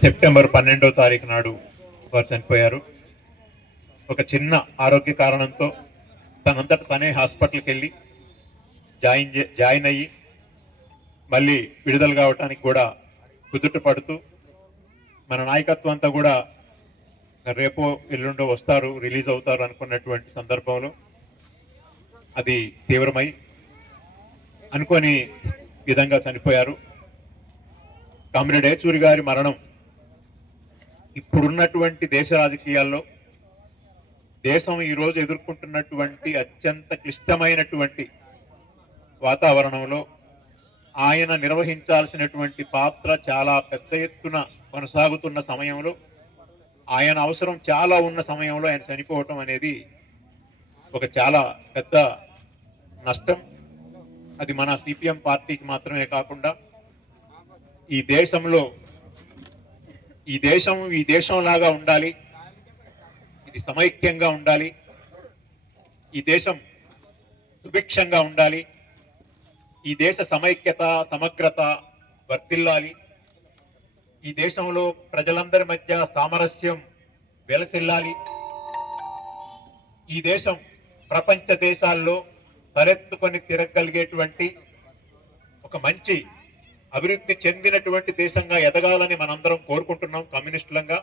September పన్నెండో తారీఖు నాడు వారు చనిపోయారు. ఒక చిన్న ఆరోగ్య కారణంతో తనంతట తనే హాస్పిటల్కి వెళ్ళి జాయిన్ చే- జాయిన్ అయ్యి మళ్ళీ విడుదల కావటానికి కూడా కుదుట పడుతూ మన నాయకత్వం అంతా కూడా రేపో ఎల్లుండో వస్తారు రిలీజ్ అవుతారు అనుకున్నటువంటి సందర్భంలో అది తీవ్రమై అనుకోని విధంగా చనిపోయారు. కామ్రేడ్ ఏచూరి గారి మరణం. ఇప్పుడున్నటువంటి దేశ రాజకీయాల్లో దేశం ఈరోజు ఎదుర్కొంటున్నటువంటి అత్యంత క్లిష్టమైనటువంటి వాతావరణంలో ఆయన నిర్వహించాల్సినటువంటి పాత్ర చాలా పెద్ద ఎత్తున కొనసాగుతున్న సమయంలో ఆయన అవసరం చాలా ఉన్న సమయంలో ఆయన చనిపోవటం అనేది ఒక చాలా పెద్ద నష్టం. అది మన సిపిఎం పార్టీకి మాత్రమే కాకుండా ఈ దేశంలో ఈ దేశం ఈ దేశంలాగా ఉండాలి. ఇది సమైక్యంగా ఉండాలి. ఈ దేశం సుభిక్షంగా ఉండాలి. ఈ దేశ సమైక్యత సమగ్రత వర్తిల్లాలి. ఈ దేశంలో ప్రజలందరి మధ్య సామరస్యం వెలసిల్లాలి. ఈ దేశం ప్రపంచ దేశాల్లో తలెత్తుకొని తిరగలిగేటువంటి ఒక మంచి అభివృద్ధి చెందినటువంటి దేశంగా ఎదగాలని మనందరం కోరుకుంటున్నాం కమ్యూనిస్టులంగా.